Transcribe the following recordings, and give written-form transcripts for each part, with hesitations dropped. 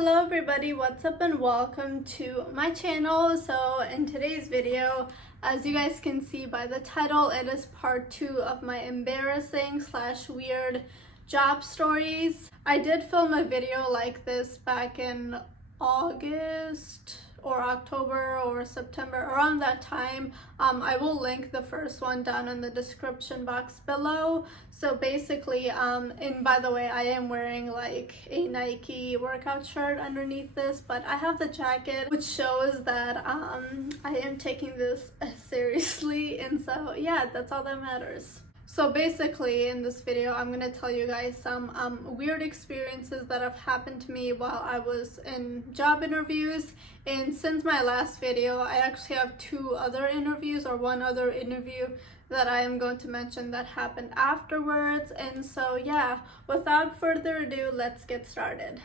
Hello everybody, what's up and welcome to my channel. So in today's video, as you guys can see by the title, it is part 2 of my embarrassing / weird job stories. I did film a video like this back in August or October or September, around that time. I will link the first one down in the description box below. So basically, and by the way, I am wearing like a Nike workout shirt underneath this, but I have the jacket, which shows that I am taking this seriously, and so yeah, that's all that matters. So basically in this video, I'm going to tell you guys some weird experiences that have happened to me while I was in job interviews. And since my last video, I actually have 2 other interviews, or 1 other interview that I am going to mention that happened afterwards. And so yeah, without further ado, let's get started.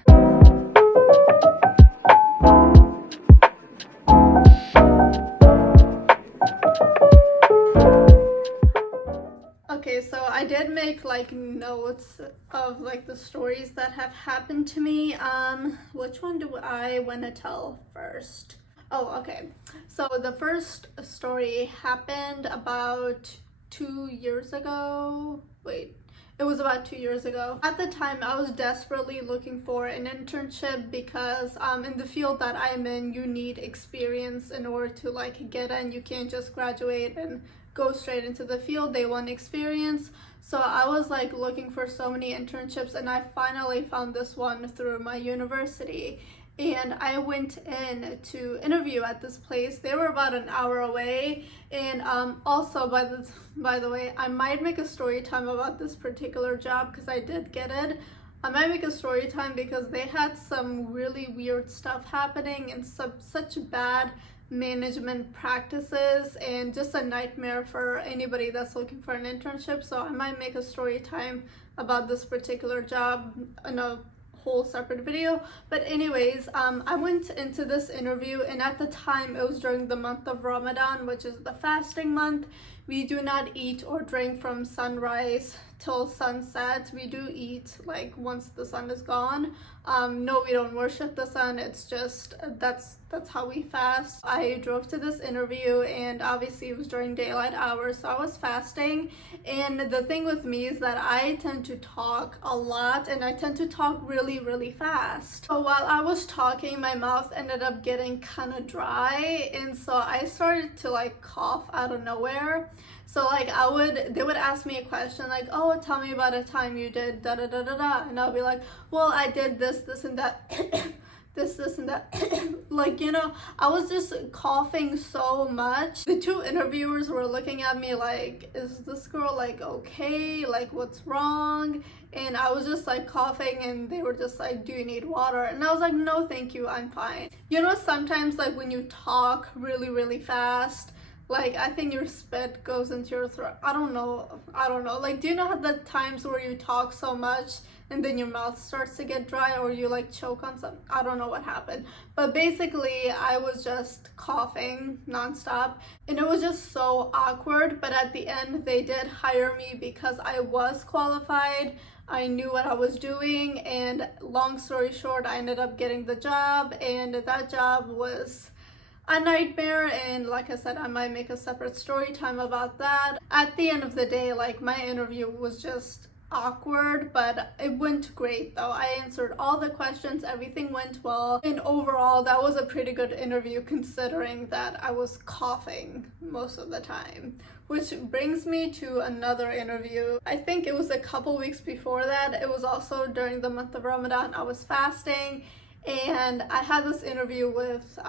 Okay, so I did make like notes of like the stories that have happened to me. Which one do I want to tell first? Oh, okay. So the first story happened about 2 years ago. Wait, it was about 2 years ago. At the time, I was desperately looking for an internship because in the field that I'm in, you need experience in order to like get in. You can't just graduate and go straight into the field. They want experience. So I was like looking for so many internships, and I finally found this one through my university. And I went in to interview at this place. They were about an hour away. And also, by the way, I might make a story time about this particular job because I did get it. I might make a story time because they had some really weird stuff happening and such bad management practices, and just a nightmare for anybody that's looking for an internship. So I might make a story time about this particular job in a whole separate video. But anyways, I went into this interview, and at the time it was during the month of Ramadan, which is the fasting month. We do not eat or drink from sunrise till sunset. We do eat like once the sun is gone. No, we don't worship the sun. It's just that's how we fast. I drove to this interview, and obviously it was during daylight hours, so I was fasting. And the thing with me is that I tend to talk a lot, and I tend to talk really fast. So while I was talking, my mouth ended up getting kind of dry, and so I started to like cough out of nowhere. So like they would ask me a question like, oh, tell me about a time you did da da da da da, and I'll be like, well, I did this and that this and that. Like, you know, I was just coughing so much. The 2 interviewers were looking at me like, is this girl like okay, like what's wrong? And I was just like coughing, and they were just like, do you need water? And I was like, no thank you, I'm fine. You know, sometimes like when you talk really fast, like I think your spit goes into your throat. I don't know. Like, do you know how the times where you talk so much and then your mouth starts to get dry, or you like choke on something? I don't know what happened, but basically I was just coughing nonstop, and it was just so awkward. But at the end, they did hire me because I was qualified. I knew what I was doing, and long story short, I ended up getting the job, and that job was a nightmare. And like I said, I might make a separate story time about that. At the end of the day, like my interview was just awkward, but it went great though. I answered all the questions, everything went well, and overall that was a pretty good interview considering that I was coughing most of the time. Which brings me to another interview. I think it was a couple weeks before that. It was also during the month of Ramadan. I was fasting, and I had this interview with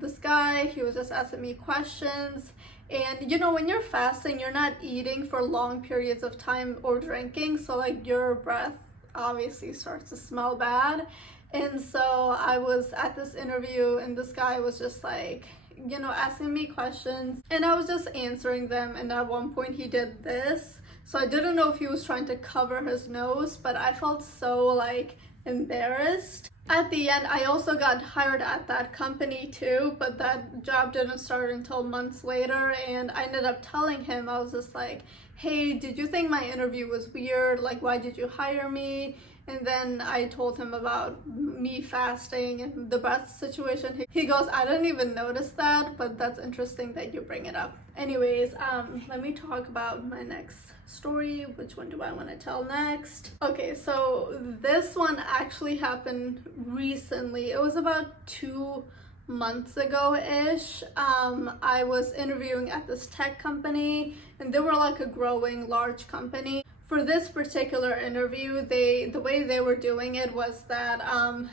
this guy. He was just asking me questions. And you know, when you're fasting, you're not eating for long periods of time or drinking, so like your breath obviously starts to smell bad. And so I was at this interview, and this guy was just like, you know, asking me questions, and I was just answering them. And at one point he did this, so I didn't know if he was trying to cover his nose, but I felt so like embarrassed. At the end, I also got hired at that company too, but that job didn't start until months later. And I ended up telling him, I was just like, hey, did you think my interview was weird? Like, why did you hire me? And then I told him about me fasting and the breast situation. He goes, I didn't even notice that, but that's interesting that you bring it up. Anyways, let me talk about my next story. Which one do I want to tell next? Okay, so this one actually happened recently. It was about 2 months ago-ish. I was interviewing at this tech company, and they were like a growing large company. For this particular interview, the way they were doing it was that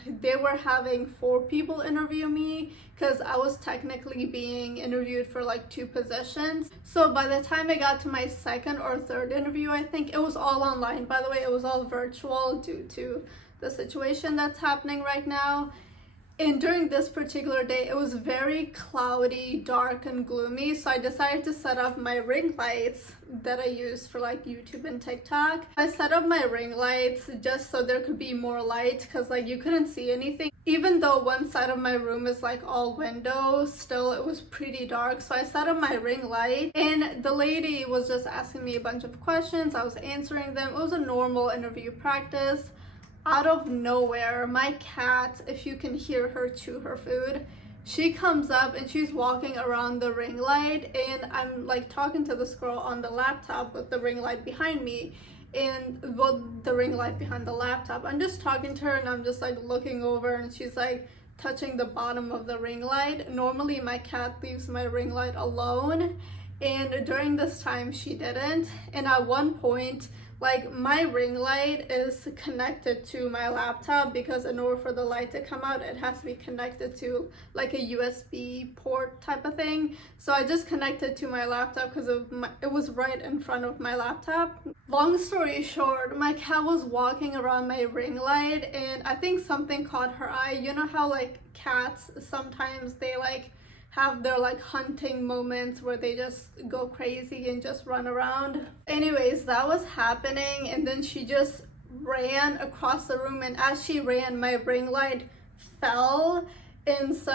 they were having 4 people interview me, because I was technically being interviewed for like 2 positions. So by the time I got to my second or third interview, I think it was all online, by the way. It was all virtual due to the situation that's happening right now. And during this particular day, it was very cloudy, dark, and gloomy. So I decided to set up my ring lights that I use for like YouTube and TikTok. I set up my ring lights just so there could be more light, because like you couldn't see anything. Even though one side of my room is like all windows, still it was pretty dark. So I set up my ring light, and the lady was just asking me a bunch of questions. I was answering them. It was a normal interview practice. Out of nowhere, my cat, if you can hear her chew her food, she comes up and she's walking around the ring light, and I'm like talking to this girl on the laptop with the ring light behind me, and with the ring light behind the laptop. I'm just talking to her, and I'm just like looking over, and she's like touching the bottom of the ring light. Normally my cat leaves my ring light alone, and during this time she didn't. And at one point, like, my ring light is connected to my laptop, because in order for the light to come out, it has to be connected to like a USB port type of thing. So I just connected to my laptop because it was right in front of my laptop. Long story short, my cat was walking around my ring light, and I think something caught her eye. You know how like cats sometimes they like have their like hunting moments where they just go crazy and just run around. Anyways, that was happening, and then she just ran across the room, and as she ran, my ring light fell. And so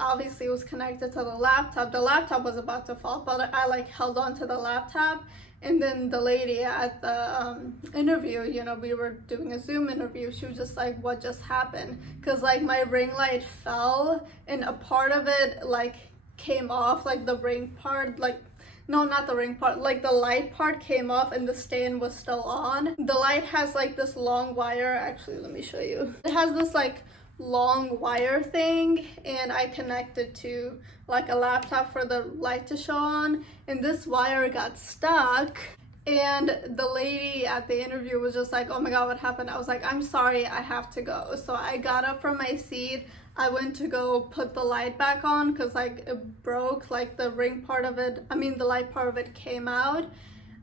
obviously it was connected to the laptop. The laptop was about to fall, but I like held on to the laptop. And then the lady at the interview, you know, we were doing a Zoom interview, she was just like, what just happened? Because like my ring light fell, and a part of it like came off, like the ring part, like, no, not the ring part, like the light part came off, and the stand was still on. The light has like this long wire. Actually, let me show you. It has this like long wire thing, and I connected to like a laptop for the light to show on, and this wire got stuck. And the lady at the interview was just like, oh my god, what happened? I was like, I'm sorry, I have to go. So I got up from my seat. I went to go put the light back on, because like it broke, like the ring part of it, I mean the light part of it came out.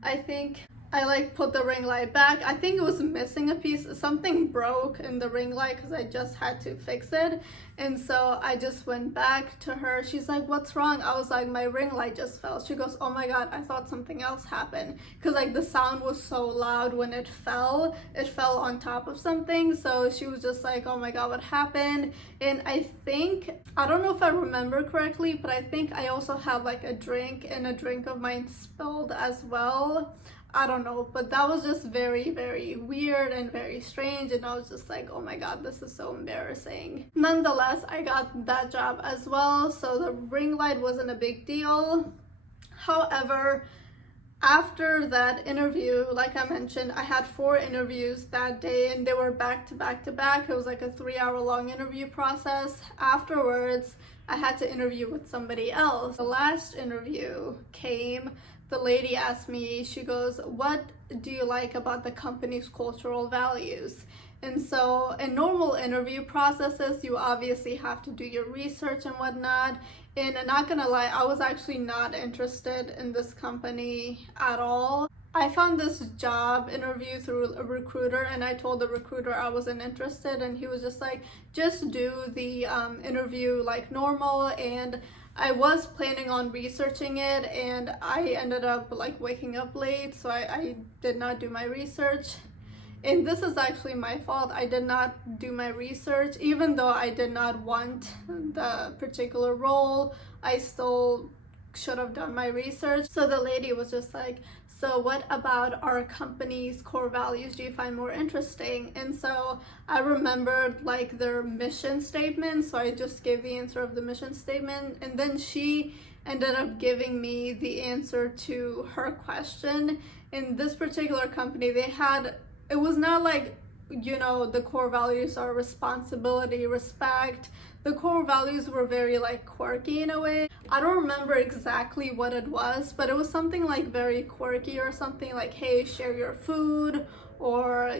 I think I like put the ring light back. I think it was missing a piece. Something broke in the ring light, because I just had to fix it. And so I just went back to her. She's like, what's wrong? I was like, my ring light just fell. She goes, oh my god, I thought something else happened, because like the sound was so loud when it fell on top of something. So she was just like, oh my god, what happened? And I think, I don't know if I remember correctly, but I think I also had like a drink, and a drink of mine spilled as well. I don't know, but that was just very, very weird and very strange, and I was just like, oh my god, this is so embarrassing. Nonetheless, I got that job as well, so the ring light wasn't a big deal. However, after that interview, like I mentioned, I had 4 interviews that day, and they were back to back to back. It was like a 3-hour long interview process. Afterwards, I had to interview with somebody else. The last interview came. The lady asked me, she goes, what do you like about the company's cultural values? And so in normal interview processes, you obviously have to do your research and whatnot. And I'm not gonna lie, I was actually not interested in this company at all. I found this job interview through a recruiter, and I told the recruiter I wasn't interested, and he was just like, just do the interview like normal. And I was planning on researching it, and I ended up like waking up late, so I did not do my research. And this is actually my fault. I did not do my research. Even though I did not want the particular role, I still should have done my research. So the lady was just like, So what about our company's core values do you find more interesting? And so I remembered like their mission statement, so I just gave the answer of the mission statement, and then she ended up giving me the answer to her question. In this particular company, it was not like, the core values are responsibility, respect. The core values were very like quirky in a way. I don't remember exactly what it was, but it was something like very quirky, or something like, hey, share your food, or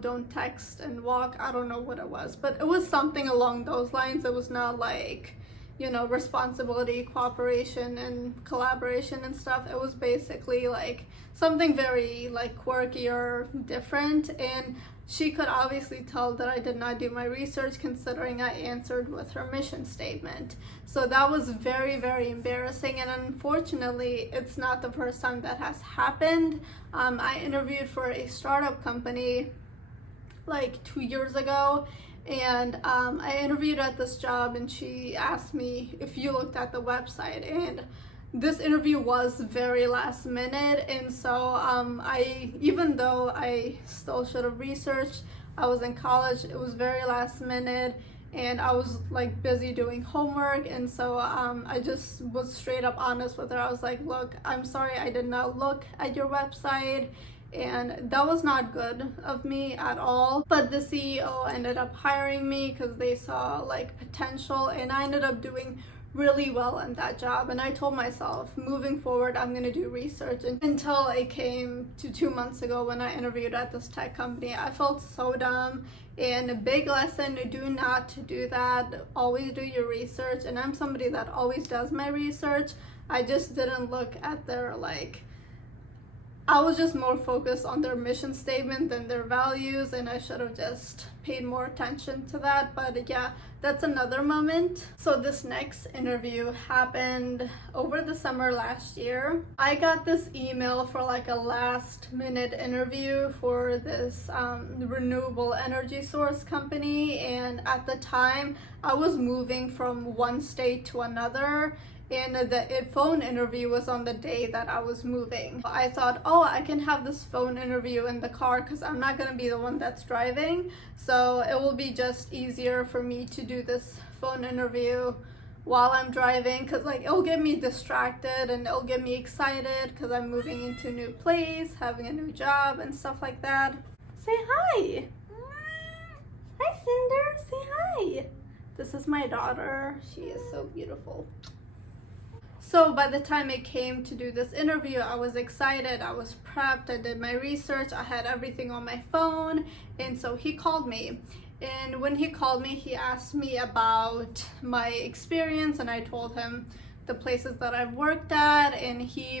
don't text and walk. I don't know what it was, but it was something along those lines. It was not like responsibility, cooperation, and collaboration and stuff. It was basically like something very like quirky or different, and she could obviously tell that I did not do my research, considering I answered with her mission statement. So that was very, very embarrassing, and unfortunately, it's not the first time that has happened. I interviewed for a startup company like 2 years ago, and I interviewed at this job, and she asked me if you looked at the website, and this interview was very last minute, and so even though I still should have researched, I was in college, it was very last minute, and I was like busy doing homework, and so I just was straight up honest with her. I was like, look, I'm sorry, I did not look at your website, and that was not good of me at all. But the CEO ended up hiring me because they saw like potential, and I ended up doing really well in that job. And I told myself, moving forward, I'm gonna do research. And until it came to 2 months ago when I interviewed at this tech company, I felt so dumb. And a big lesson, do not do that. Always do your research. And I'm somebody that always does my research. I just didn't look at their I was just more focused on their mission statement than their values, and I should have just paid more attention to that. But yeah, that's another moment. So this next interview happened over the summer last year. I got this email for like a last minute interview for this renewable energy source company, and at the time I was moving from one state to another, and the phone interview was on the day that I was moving. I thought, oh, I can have this phone interview in the car because I'm not going to be the one that's driving, so it will be just easier for me to do this phone interview while I'm driving, because like it'll get me distracted and it'll get me excited because I'm moving into a new place, having a new job and stuff like that. Say hi. Hi, Cinder. Say hi. This is my daughter. She is so beautiful. So by the time it came to do this interview, I was excited, I was prepped, I did my research, I had everything on my phone, and so he called me. And when he called me, he asked me about my experience, and I told him the places that I've worked at, and he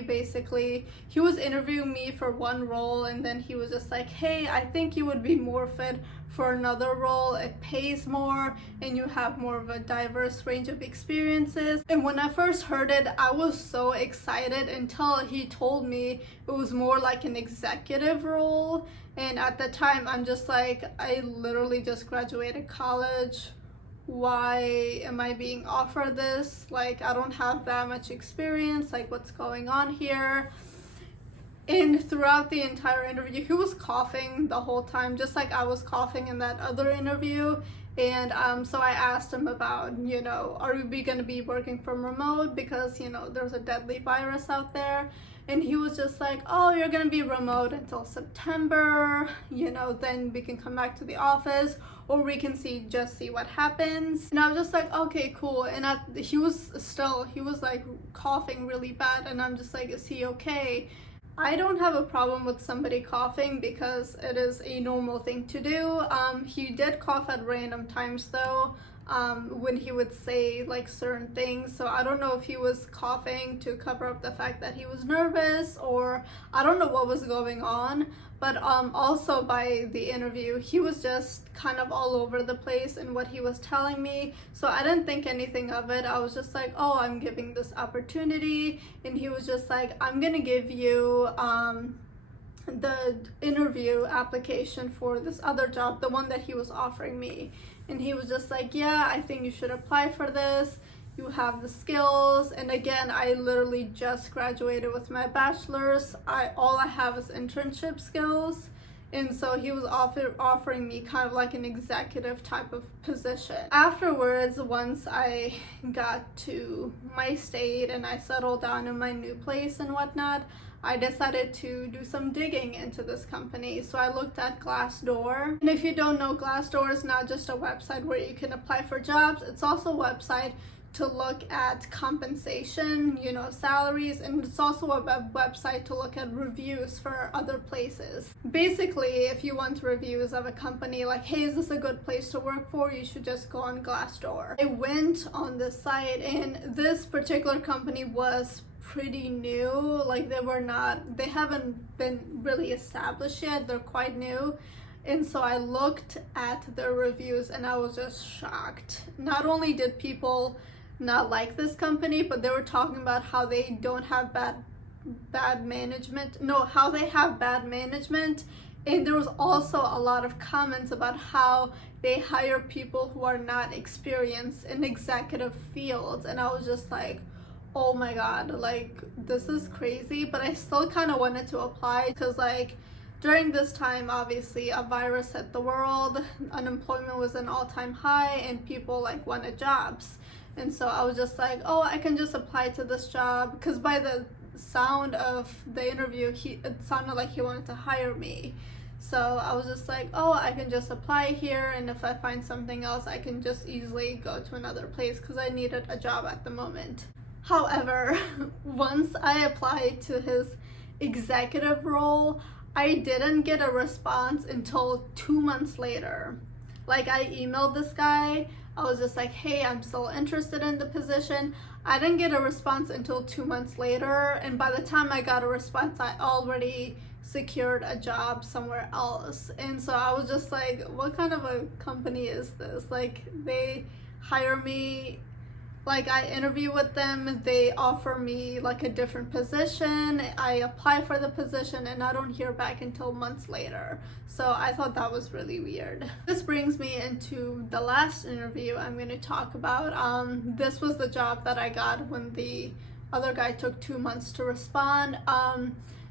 was interviewing me for one role, and then he was just like, hey, I think you would be more fit for another role. It pays more and you have more of a diverse range of experiences. And when I first heard it, I was so excited until he told me it was more like an executive role. And at the time, I'm just like, I literally just graduated college. Why am I being offered this? Like, I don't have that much experience. Like, what's going on here? And throughout the entire interview, he was coughing the whole time, just like I was coughing in that other interview. And so I asked him about, are we going to be working from remote because, there's a deadly virus out there. And he was just like, oh, you're going to be remote until September, then we can come back to the office, or we can just see what happens. And I was just like, okay, cool. And he was like coughing really bad. And I'm just like, is he okay? I don't have a problem with somebody coughing because it is a normal thing to do. He did cough at random times though, when he would say like certain things. So I don't know if he was coughing to cover up the fact that he was nervous, or I don't know what was going on. But also by the interview, he was just kind of all over the place in what he was telling me. So I didn't think anything of it. I was just like, oh, I'm giving this opportunity. And he was just like, I'm gonna give you the interview application for this other job, the one that he was offering me. And he was just like, yeah, I think you should apply for this. you have the skills. And again, I literally just graduated with my bachelor's. All I have is internship skills. And so he was offering me kind of like an executive type of position. Afterwards, once I got to my state and I settled down in my new place and whatnot, I decided to do some digging into this company. So I looked at Glassdoor. And if you don't know, Glassdoor is not just a website where you can apply for jobs, it's also a website to look at compensation, salaries, and it's also a website to look at reviews for other places. Basically, if you want reviews of a company, like, hey, is this a good place to work for, you should just go on Glassdoor. I went on this site, and this particular company was pretty new. Like, they haven't been really established yet, they're quite new. And so I looked at their reviews and I was just shocked. Not only did people not like this company, but they were talking about how they don't have bad management. No, how they have bad management. And there was also a lot of comments about how they hire people who are not experienced in executive fields. And I was just like, oh my God, like, this is crazy. But I still kind of wanted to apply because, like, during this time, obviously, a virus hit the world, unemployment was an all-time high, and people, like, wanted jobs. And so I was just like, oh, I can just apply to this job, because by the sound of the interview, it sounded like he wanted to hire me. So I was just like, oh, I can just apply here, and if I find something else, I can just easily go to another place, because I needed a job at the moment. However, once I applied to his executive role, I didn't get a response until 2 months later. Like, I emailed this guy, I was just like, hey, I'm still interested in the position. I didn't get a response until 2 months later, and by the time I got a response, I already secured a job somewhere else. And so I was just like, what kind of a company is this? Like, they hire me, like, I interview with them, they offer me like a different position, I apply for the position, and I don't hear back until months later. So I thought that was really weird. This brings me into the last interview I'm going to talk about. This was the job that I got when the other guy took 2 months to respond.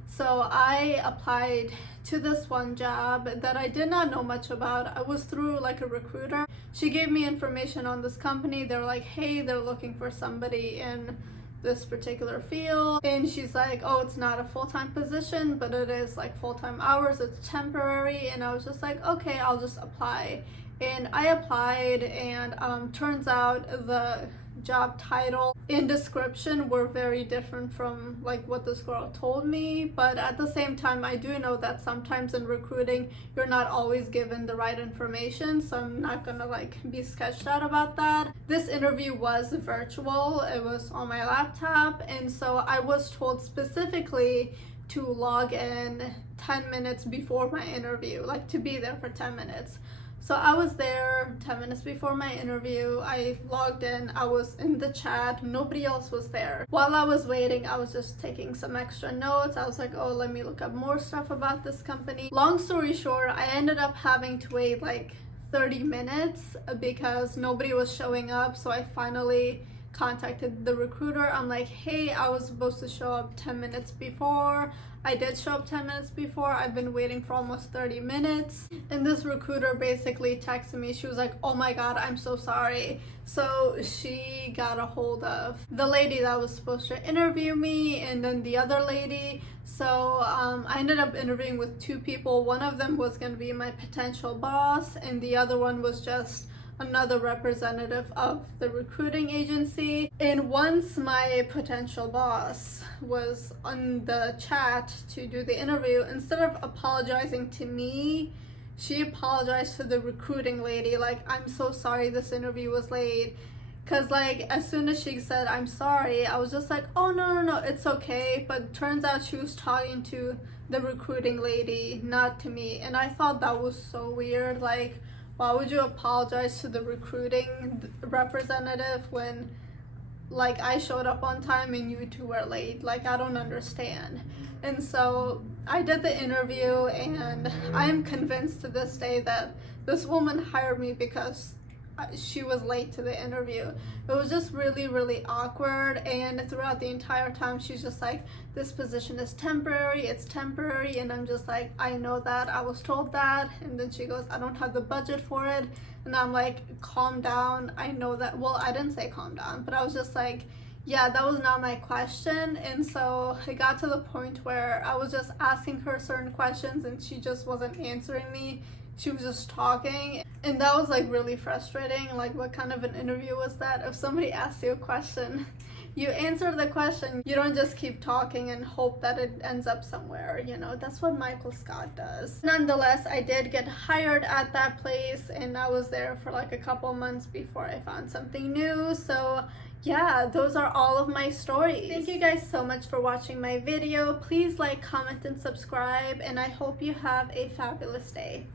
So I applied to this one job that I did not know much about. I was through like a recruiter. She gave me information on this company. They were like, hey, they're looking for somebody in this particular field. And she's like, oh, it's not a full-time position, but it is like full-time hours. It's temporary. And I was just like, okay, I'll just apply. And I applied, and turns out the job title and description were very different from like what this girl told me. But at the same time, I do know that sometimes in recruiting you're not always given the right information, so I'm not gonna like be sketched out about that. This interview was virtual, it was on my laptop, and so I was told specifically to log in 10 minutes before my interview, like to be there for 10 minutes. So I was there 10 minutes before my interview. I logged in, I was in the chat, nobody else was there. While I was waiting, I was just taking some extra notes. I was like, oh, let me look up more stuff about this company. Long story short, I ended up having to wait like 30 minutes because nobody was showing up. So I finally contacted the recruiter. I'm like, hey, I was supposed to show up 10 minutes before. I did show up 10 minutes before. I've been waiting for almost 30 minutes. And this recruiter basically texted me. She was like, oh my God, I'm so sorry. So she got a hold of the lady that was supposed to interview me and then the other lady. So I ended up interviewing with 2 people. One of them was going to be my potential boss, and the other one was just another representative of the recruiting agency. And once my potential boss was on the chat to do the interview, instead of apologizing to me, she apologized to the recruiting lady, like, I'm so sorry this interview was late. Because like as soon as she said I'm sorry, I was just like, oh no, it's okay. But turns out she was talking to the recruiting lady, not to me. And I thought that was so weird. Like, why would you apologize to the recruiting representative when like I showed up on time and you 2 were late? Like, I don't understand. And so I did the interview, and I'm convinced to this day that this woman hired me because she was late to the interview. It was just really, really awkward. And throughout the entire time, she's just like, this position is temporary, it's temporary. And I'm just like, I know that, I was told that. And then she goes, I don't have the budget for it. And I'm like, calm down, I know that. Well, I didn't say calm down, but I was just like, yeah, that was not my question. And so it got to the point where I was just asking her certain questions and she just wasn't answering me. She was just talking, and that was like really frustrating. Like, what kind of an interview was that? If somebody asks you a question, you answer the question. You don't just keep talking and hope that it ends up somewhere, you know. That's what Michael Scott does. Nonetheless, I did get hired at that place, and I was there for like a couple months before I found something new. So yeah, those are all of my stories. Thank you guys so much for watching my video. Please like, comment, and subscribe, and I hope you have a fabulous day.